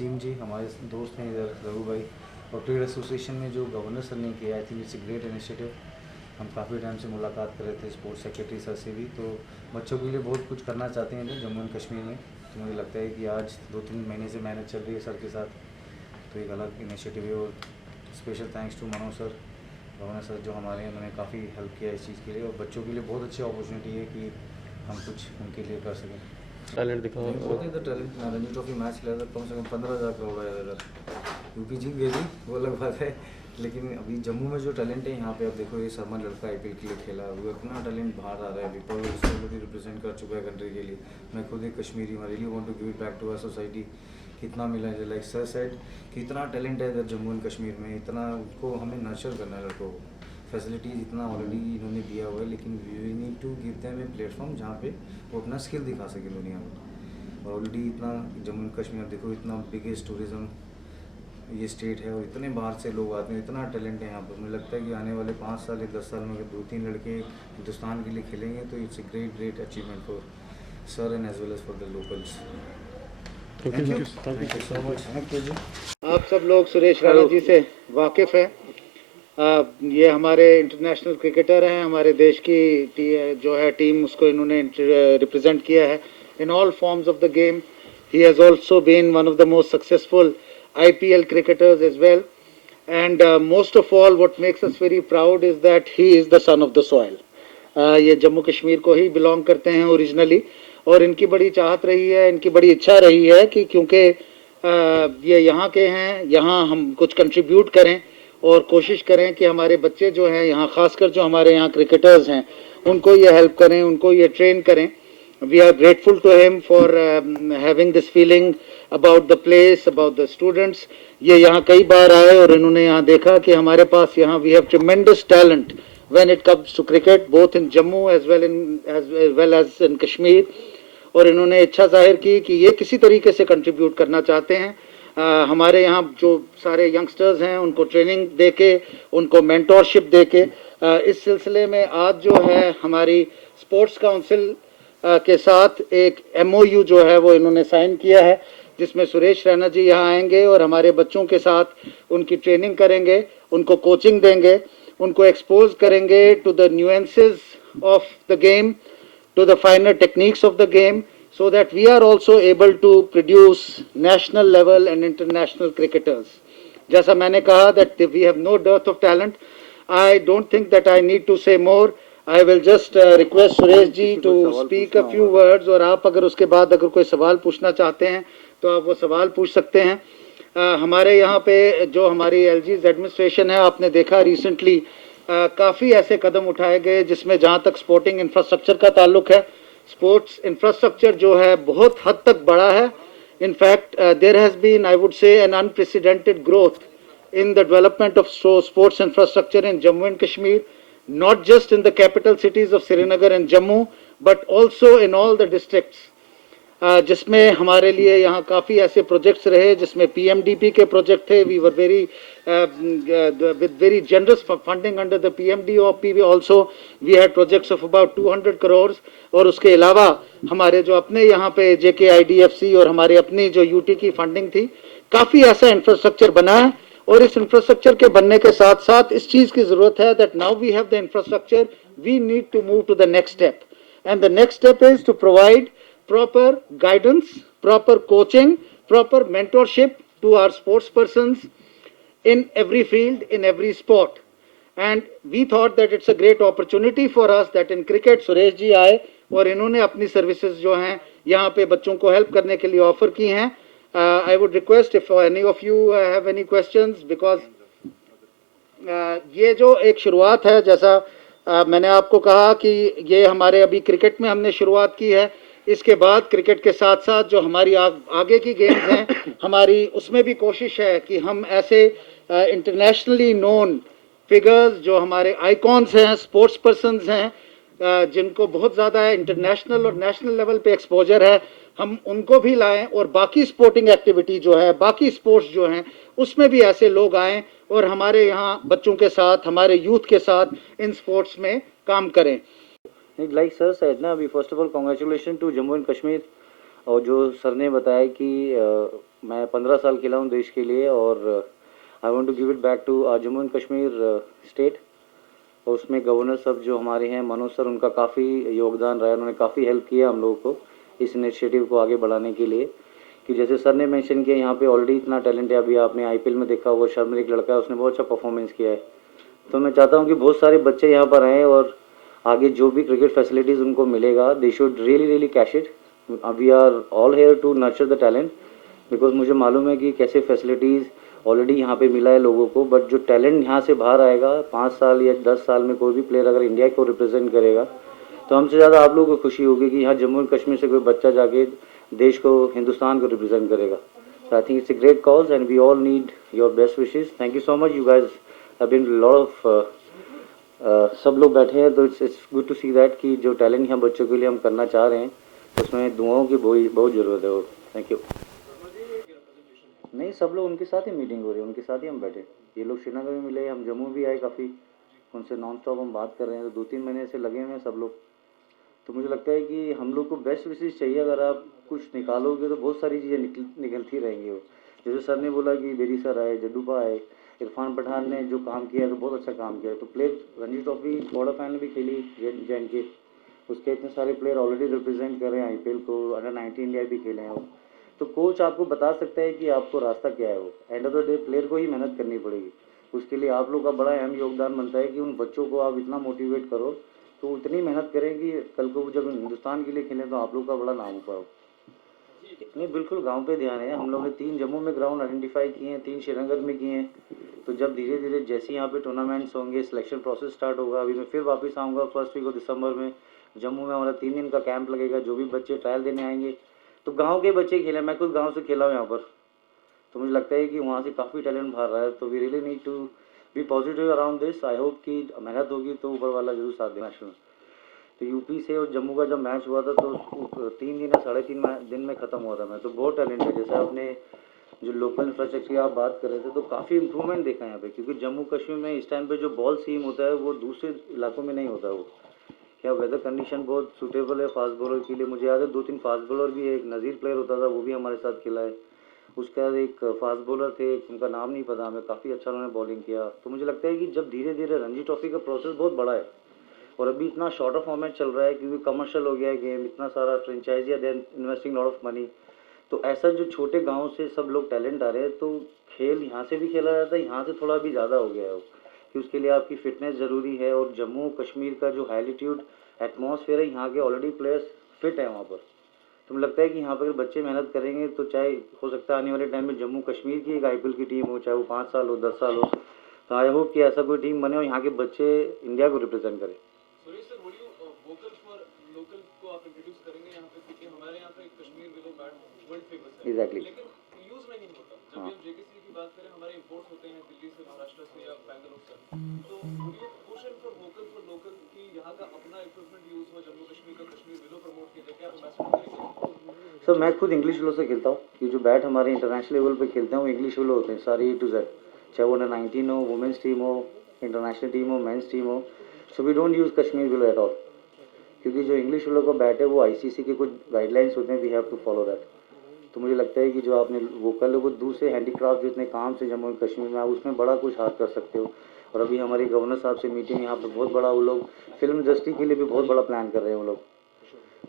नसीम जी हमारे दोस्त हैं इधर, रघु भाई, और ट्रेड एसोसिएशन में जो गवर्नर सर ने किया, I think it's a great initiative. हम काफ़ी टाइम से मुलाकात कर रहे थे स्पोर्ट्स सेक्रेटरी सर से भी, तो बच्चों के लिए बहुत कुछ करना चाहते हैं इधर जम्मू एंड कश्मीर में। तो मुझे लगता है कि आज 2-3 महीने से मेहनत चल रही है सर के साथ, तो एक अलग इनिशिएटिव है। और special thanks to Manoj sir, governor sir जो हमारे हैं, उन्होंने काफ़ी हेल्प किया इस चीज़ के लिए, और बच्चों के लिए बहुत अच्छी अपॉर्चुनिटी है कि हम कुछ उनके लिए कर सकें। टैलेंट दिखाओ। बहुत ही टैलेंट रणजी ट्रॉफी मैच खेला था, कम से कम 15,000 करोड़ है अगर यूपी जीत गई थी वो अलग बात है, लेकिन अभी जम्मू में जो टैलेंट है यहाँ पे आप देखो, ये शर्मा लड़का आईपीएल के लिए खेला, वो इतना टैलेंट बाहर आ रहा है अभी, पर उसको भी रिप्रेजेंट कर चुका है कंट्री के लिए। मैं खुद एक कश्मीरी हूँ, really want to give it back to our society. कितना मिला है, लाइक सर सेड कि इतना टैलेंट है इधर जम्मू एंड कश्मीर में, इतना उनको हमें नर्चर करना है लड़कों को। फैसिलिटीज़ इतना ऑलरेडी इन्होंने दिया हुआ है, लेकिन we need to give them a platform जहाँ पे वो अपना स्किल दिखा सके दुनिया में। और ऑलरेडी इतना जम्मू एंड कश्मीर देखो, इतना बिगेस्ट टूरिज़्म ये स्टेट है, और इतने बाहर से लोग आते हैं, इतना टैलेंट है यहाँ पर। मुझे लगता है कि आने वाले 5 साल या 10 साल में अगर 2-3 लड़के हिंदुस्तान के लिए खेलेंगे तो it's a great achievement for sir and as well as for the locals. Thank you so much. Thank you ji. आप सब लोग सुरेश राणा जी से वाकिफ़ हैं। ये हमारे इंटरनेशनल क्रिकेटर हैं, हमारे देश की जो है टीम, उसको इन्होंने रिप्रेजेंट किया है in all forms of the game. He has also been one of the most successful IPL cricketers as well, and most of all what makes us very proud is that he is the son of the soil. ये जम्मू कश्मीर को ही belong करते हैं originally, और इनकी बड़ी चाहत रही है, इनकी बड़ी इच्छा रही है कि क्योंकि ये यहाँ के हैं, यहाँ हम कुछ कंट्रीब्यूट करें और कोशिश करें कि हमारे बच्चे जो हैं यहाँ, खासकर जो हमारे यहाँ क्रिकेटर्स हैं, उनको ये हेल्प करें, उनको ये ट्रेन करें। We are grateful to him for having this feeling about the place, about the students. ये यहाँ कई बार आए और इन्होंने यहाँ देखा कि हमारे पास यहाँ we have tremendous talent when it comes to cricket, both in Jammu as well as in Kashmir. और इन्होंने इच्छा जाहिर की कि ये किसी तरीके से कंट्रीब्यूट करना चाहते हैं। हमारे यहाँ जो सारे यंगस्टर्स हैं उनको ट्रेनिंग देके, उनको मेंटोरशिप देके, इस सिलसिले में आज जो है हमारी स्पोर्ट्स काउंसिल के साथ एक MOU जो है वो इन्होंने साइन किया है, जिसमें सुरेश रैना जी यहाँ आएंगे और हमारे बच्चों के साथ उनकी ट्रेनिंग करेंगे, उनको कोचिंग देंगे, उनको एक्सपोज करेंगे to the nuances of the game, to the finer techniques of the game, so that we are also able to produce national level and international cricketers. जैसा मैंने कहा that we have no dearth of talent. I don't think that I need to say more. I will just request Suresh ji to speak a few words, और आप अगर उसके बाद अगर कोई सवाल पूछना चाहते हैं तो आप वो सवाल पूछ सकते हैं। हमारे यहाँ पे जो हमारी LG's एडमिनिस्ट्रेशन है, आपने देखा रिसेंटली काफ़ी ऐसे कदम उठाए गए जिसमें जहाँ तक स्पोर्टिंग इंफ्रास्ट्रक्चर का ताल्लुक है, स्पोर्ट्स इंफ्रास्ट्रक्चर जो है बहुत हद तक बड़ा है। In fact, there has been, I would say, an unprecedented growth in the development of sports infrastructure in Jammu and Kashmir, not just in the capital cities of Srinagar and Jammu, but also in all the districts. जिसमें हमारे लिए यहाँ काफ़ी ऐसे projects रहे जिसमें PMDP के project थे। We were very with very generous funding under the PMDP also. We had projects of about 200 crores, और उसके अलावा हमारे जो अपने यहाँ पे JKIDFC और हमारे अपनी जो UT की फंडिंग थी, काफ़ी ऐसा इंफ्रास्ट्रक्चर बना है। और इस इंफ्रास्ट्रक्चर के बनने के साथ साथ इस चीज़ की ज़रूरत है that now we have the infrastructure, we need to move to the next step, and the next step is to provide proper guidance, proper coaching, proper mentorship to our sports persons in every field, in every sport. And we thought that it's a great opportunity for us that in cricket Suresh ji आए और इन्होंने अपनी services जो हैं यहाँ पे बच्चों को हेल्प करने के लिए ऑफर की हैं। I would request if any of you have any questions, because ये जो एक शुरुआत है, जैसा मैंने आपको कहा कि ये हमारे अभी क्रिकेट में हमने शुरुआत की है, इसके बाद क्रिकेट के साथ साथ जो हमारी आगे की गेम्स हैं हमारी, उसमें भी कोशिश है कि हम ऐसे इंटरनेशनली नोन फिगर्स जो हमारे आइकॉन्स हैं, स्पोर्ट्स पर्सन्स हैं, जिनको बहुत ज़्यादा इंटरनेशनल और नेशनल लेवल पे एक्सपोजर है, हम उनको भी लाएं, और बाकी स्पोर्टिंग एक्टिविटी जो है, बाकी स्पोर्ट्स जो हैं, उसमें भी ऐसे लोग आएं और हमारे यहाँ बच्चों के साथ, हमारे यूथ के साथ इन स्पोर्ट्स में काम करें। Like sir said, na, we first of all congratulations to Jammu and Kashmir और जो सर ने बताया कि मैं 15 साल खेला हूँ देश के लिए और I want to give it back to Jammu and Kashmir state. और उसमें गवर्नर साहब जो हमारे हैं मनोज सर, उनका काफ़ी योगदान रहा है, उन्होंने काफ़ी हेल्प किया हम लोगों को इस इनिशिएटिव को आगे बढ़ाने के लिए। कि जैसे सर ने मेंशन किया यहाँ पे ऑलरेडी इतना टैलेंट है, अभी आपने आईपीएल में देखा हुआ शर्मिल एक लड़का है, उसने बहुत अच्छा परफॉर्मेंस किया है। तो मैं चाहता हूँ कि बहुत सारे बच्चे यहाँ पर आएँ और आगे जो भी क्रिकेट फैसिलिटीज़ उनको मिलेगा, they should really cash it. We are all here to nurture the talent, because मुझे मालूम है कि कैसे फैसिलिटीज़ ऑलरेडी यहाँ पे मिला है लोगों को, बट जो टैलेंट यहाँ से बाहर आएगा 5 साल या 10 साल में कोई भी प्लेयर अगर इंडिया को रिप्रेजेंट करेगा तो हमसे ज़्यादा आप लोगों को खुशी होगी कि यहाँ जम्मू एंड कश्मीर से कोई बच्चा जाके देश को, हिंदुस्तान को रिप्रेजेंट करेगा। So I think it's a great cause and we all need your best wishes. Thank you so much. You guys have been a lot of सब लोग बैठे हैं तो it's good to see that कि जो talent यहाँ बच्चों के लिए हम करना चाह रहे हैं उसमें दुआओं की बहुत ज़रूरत है। Thank you. नहीं, सब लोग उनके साथ ही मीटिंग हो रही है, उनके साथ ही हम बैठे। ये लोग श्रीनगर में मिले, हम जम्मू भी आए, काफ़ी उनसे नॉन स्टॉप हम बात कर रहे हैं। तो 2-3 महीने से लगे हुए हैं सब लोग। तो मुझे लगता है कि हम लोग को बेस्ट विशेष चाहिए। अगर आप कुछ निकालोगे तो बहुत सारी चीज़ें निकलती रहेंगी। वो जैसे सर ने बोला कि बेरी सर आए, जड्डूपा आए, इरफान पठान ने जो काम किया है तो बहुत अच्छा काम किया है। तो player Ranji trophy border final भी खेली जैन के, उसके इतने सारे प्लेयर ऑलरेडी रिप्रेजेंट कर रहे हैं आईपीएल को, अंडर 19 इंडिया भी खेले हैं वो। तो कोच आपको बता सकता है कि आपको रास्ता क्या है। वो end of the day player को ही मेहनत करनी पड़ेगी। उसके लिए आप लोग का बड़ा अहम योगदान बनता है कि उन बच्चों को आप इतना मोटिवेट करो तो इतनी मेहनत करें कि कल को जब हिंदुस्तान के लिए खेलें तो आप लोग का बड़ा नाम हो। नहीं, बिल्कुल गांव पे ध्यान है। हम लोग ने 3 जम्मू में ग्राउंड आइडेंटिफाई किए हैं, 3 श्रीनगर में किए हैं। तो जब धीरे धीरे जैसे यहाँ पे टूर्नामेंट्स होंगे, सिलेक्शन प्रोसेस स्टार्ट होगा। अभी मैं फिर वापस आऊँगा फर्स्ट वीक ऑफ दिसंबर में जम्मू में। हमारा 3 दिन का कैंप लगेगा। जो भी बच्चे ट्रायल देने आएंगे तो गाँव के बच्चे खेलें। मैं खुद गाँव से खेला हूँ यहाँ पर, तो मुझे लगता है कि वहाँ से काफ़ी टैलेंट बाहर रहा है। तो we really need to be positive around this. I hope कि मेहनत होगी तो ऊपर वाला जरूर साथ देना। तो यूपी से और जम्मू का जब मैच हुआ था तो 3 दिन या 3.5 दिन में ख़त्म हुआ था मैच। तो बहुत टैलेंट है। जैसे आपने जो लोकल इंफ्रास्ट्रक्चर की आप बात कर रहे थे तो काफ़ी इंप्रूवमेंट देखा है यहाँ पे, क्योंकि जम्मू कश्मीर में इस टाइम पे जो बॉल सीम होता है वो दूसरे इलाकों में नहीं होता। वो क्या वेदर कंडीशन बहुत सूटेबल है फास्ट बॉलर के लिए। मुझे याद है 2-3 फास्ट बॉलर भी है। एक नज़ीर प्लेयर होता था, वो भी हमारे साथ खेला है। उसके बाद एक फास्ट बॉलर थे, उनका नाम नहीं पता हमें, काफ़ी अच्छा उन्होंने बॉलिंग किया। तो मुझे लगता है कि जब धीरे धीरे रणजी ट्रॉफी का प्रोसेस बहुत बड़ा है और अभी इतना शॉर्टर फॉर्मेट चल रहा है क्योंकि कमर्शियल हो गया है गेम, इतना सारा फ्रेंचाइजी है, इन्वेस्टिंग लॉट ऑफ मनी। तो ऐसा जो छोटे गाँव से सब लोग टैलेंट आ रहे हैं तो खेल यहाँ से भी खेला जाता है, यहाँ से थोड़ा भी ज़्यादा हो गया है कि उसके लिए आपकी फ़िटनेस ज़रूरी है। और जम्मू कश्मीर का जो हाईटीट्यूड एटमॉस्फेयर है, यहाँ के ऑलरेडी प्लेयर्स फिट हैं वहाँ पर। तो मुझे लगता है कि यहाँ पर बच्चे मेहनत करेंगे तो चाहे हो सकता है आने वाले टाइम में जम्मू कश्मीर की एक आईपीएल की टीम हो, चाहे वो 5 साल हो 10 साल हो। तो आई होप कि ऐसा कोई टीम बने और यहाँ के बच्चे इंडिया को रिप्रेजेंट करें। एग्जैक्टली। हाँ, सर मैं खुद इंग्लिश विलो से खेलता हूँ कि जो बैट हमारे इंटरनेशनल लेवल पे खेलते हैं वो इंग्लिश विलो होते हैं सारी A to Z, चाहे वो अंडर 19 हो, वुमेंस टीम हो, इंटरनेशनल टीम हो, मेंस टीम हो। So we don't use Kashmir willow at all, क्योंकि जो इंग्लिश विलो का बैट है वो ICC के कुछ गाइडलाइंस होते हैं, we have to follow that. तो मुझे लगता है कि जो आपने वो कल वो दूसरे हैंडीक्राफ्ट जितने काम से जम्मू कश्मीर में आप उसमें बड़ा कुछ हाथ कर सकते हो। और अभी हमारी गवर्नर साहब से मीटिंग यहाँ पर बहुत बड़ा, वो लोग फिल्म इंडस्ट्री के लिए भी बहुत बड़ा प्लान कर रहे हैं वो लोग।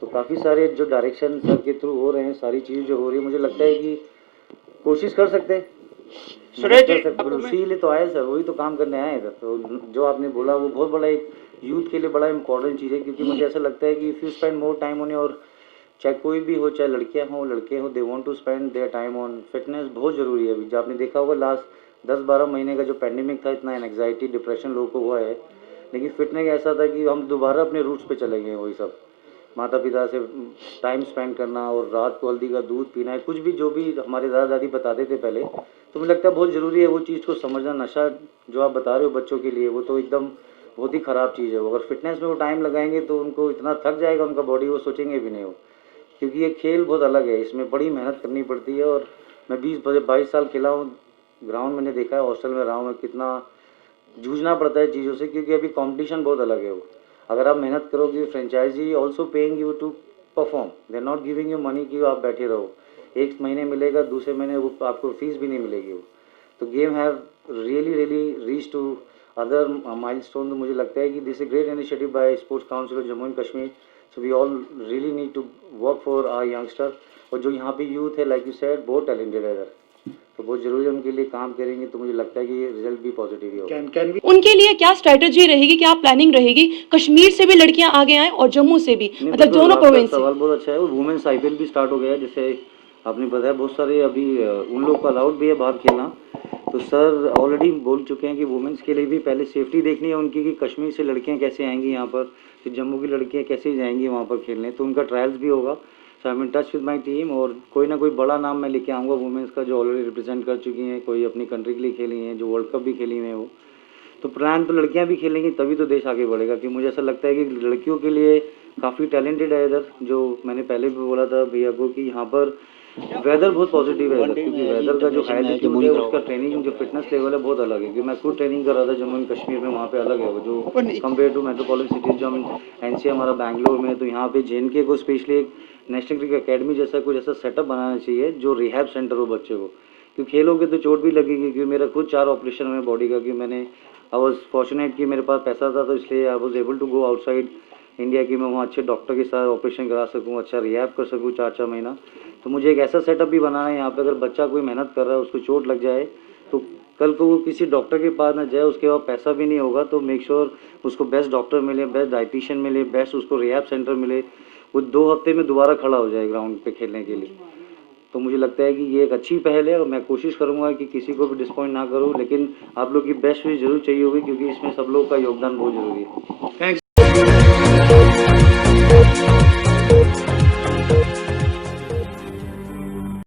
तो काफ़ी सारे जो डायरेक्शन सर के थ्रू हो रहे हैं, सारी चीज़ जो हो रही है, मुझे लगता है कि कोशिश कर सकते हैं। इसीलिए तो आए सर, वही तो काम करने आए इधर। तो जो आपने बोला वो बहुत बड़ा एक यूथ के लिए बड़ा इंपॉर्टेंट चीज़ है, क्योंकि मुझे ऐसा लगता है कि if you spend more time on your, चाहे कोई भी हो, चाहे लड़कियां हों लड़के हों, they want to spend their time on fitness. बहुत ज़रूरी है। अभी जो आपने देखा होगा लास्ट 10-12 महीने का जो पैंडेमिक था, इतना एंग्जाइटी डिप्रेशन लोगों को हुआ है, लेकिन फिटनेस ऐसा था कि हम दोबारा अपने रूट्स पे चले गए। वही सब माता पिता से टाइम स्पेंड करना और रात को हल्दी का दूध पीना है, कुछ भी जो भी हमारे दादा दादी बताते थे पहले, तो मुझे लगता है बहुत ज़रूरी है वो चीज़ को समझना। नशा जो आप बता रहे हो बच्चों के लिए, वो तो एकदम बहुत ही ख़राब चीज़ है। वो अगर फिटनेस में वो टाइम लगाएंगे तो उनको इतना थक जाएगा उनका बॉडी, वो सोचेंगे भी नहीं हो, क्योंकि ये खेल बहुत अलग है, इसमें बड़ी मेहनत करनी पड़ती है। और मैं 20-22 साल खेला हूँ, ग्राउंड मैंने देखा है, हॉस्टल में रहा हूँ मैं, कितना जूझना पड़ता है चीज़ों से, क्योंकि अभी कंपटीशन बहुत अलग है। वो अगर आप मेहनत करोगे, franchise also paying you to perform, they are not giving you money कि आप बैठे रहो, एक महीने मिलेगा, दूसरे महीने वो आपको फीस भी नहीं मिलेगी वो। तो game have really reach to other milestone. तो मुझे लगता है कि this is great initiative by sports council of Jammu and Kashmir. So we all really need to work for our youngster. और जो यहाँ पे यूथ है, लाइक यू सेड, बहुत टैलेंटेड है इधर, तो बहुत ज़रूरी है उनके लिए काम करेंगे तो मुझे लगता है कि रिजल्ट भी पॉजिटिव ही होगा। Can we उनके लिए क्या स्ट्रेटजी रहेगी, क्या प्लानिंग रहेगी? कश्मीर से भी लड़कियां आगे आएं और जम्मू से भी, नहीं, मतलब बिल्कुल, दोनों आपका प्रोविंस से। सवाल बहुत अच्छा है। और वुमेन्स आईपीएल भी स्टार्ट हो गया है, जैसे आपने बताया, बहुत सारे अभी उन लोग को अलाउड भी है बाहर खेलना। तो सर ऑलरेडी बोल चुके हैं कि वुमेन्स के लिए भी पहले सेफ्टी देखनी है उनकी, कि कश्मीर से लड़कियां कैसे आएंगी यहाँ पर, फिर जम्मू की लड़कियां कैसे जाएंगी वहाँ पर खेलने, तो उनका ट्रायल्स भी होगा। So I am in touch with my team, और कोई ना कोई बड़ा नाम मैं लेके आऊँगा वुमेन्स का, जो ऑलरेडी रिप्रेजेंट कर चुकी हैं, कोई अपनी कंट्री के लिए खेली हैं, जो वर्ल्ड कप भी खेली हैं वो। तो प्लान तो लड़कियां भी खेलेंगी तभी तो देश आगे बढ़ेगा, कि मुझे ऐसा लगता है कि लड़कियों के लिए काफ़ी टैलेंटेड है इधर। जो मैंने पहले भी बोला था भैया को कि यहाँ पर वेदर बहुत पॉजिटिव है इधर, क्योंकि वेदर का जो हाई एल्टीट्यूड है उसका ट्रेनिंग जो फिटनेस लेवल है बहुत अलग है। क्योंकि मैं खुद ट्रेनिंग कर रहा था जम्मू एंड कश्मीर में, वहाँ पे अलग है वो, जो कंपेयर टू मेट्रोपॉलिटन सिटीज़ जो हम एनसीए हमारा बैंगलोर में है। तो यहाँ पे जेएनके को स्पेशली एक नेशनल क्रिकेट अकेडमी जैसा कुछ ऐसा सेटअप बनाना चाहिए जो रिहैब सेंटर हो बच्चे को, क्योंकि खेलोगे तो चोट भी लगेगी। क्योंकि मेरा खुद 4 ऑपरेशन हुए बॉडी का, कि मैंने आई वॉज फॉर्चुनेट कि मेरे पास पैसा था, तो इसलिए I was able to go outside India, कि मैं वहाँ अच्छे डॉक्टर के साथ ऑपरेशन करा सकूँ, अच्छा रिहैब कर सकूँ 4-4 महीना। तो मुझे एक ऐसा सेटअप भी बनाना है यहाँ पे, अगर बच्चा कोई मेहनत कर रहा है उसको चोट लग जाए तो कल को वो किसी डॉक्टर के पास ना जाए, उसके बाद पैसा भी नहीं होगा। तो मेक श्योर उसको बेस्ट डॉक्टर मिले, बेस्ट डाइटिशियन मिले, बेस्ट उसको रिहैब सेंटर मिले, वो 2 हफ्ते में दोबारा खड़ा हो जाए ग्राउंड पे खेलने के लिए। तो मुझे लगता है कि ये एक अच्छी पहल है, और मैं कोशिश करूँगा कि किसी को भी डिसपॉइंट ना करूँ, लेकिन आप लोग की बेस्ट विश जरूर चाहिए होगी, क्योंकि इसमें सब लोग का योगदान बहुत ज़रूरी है।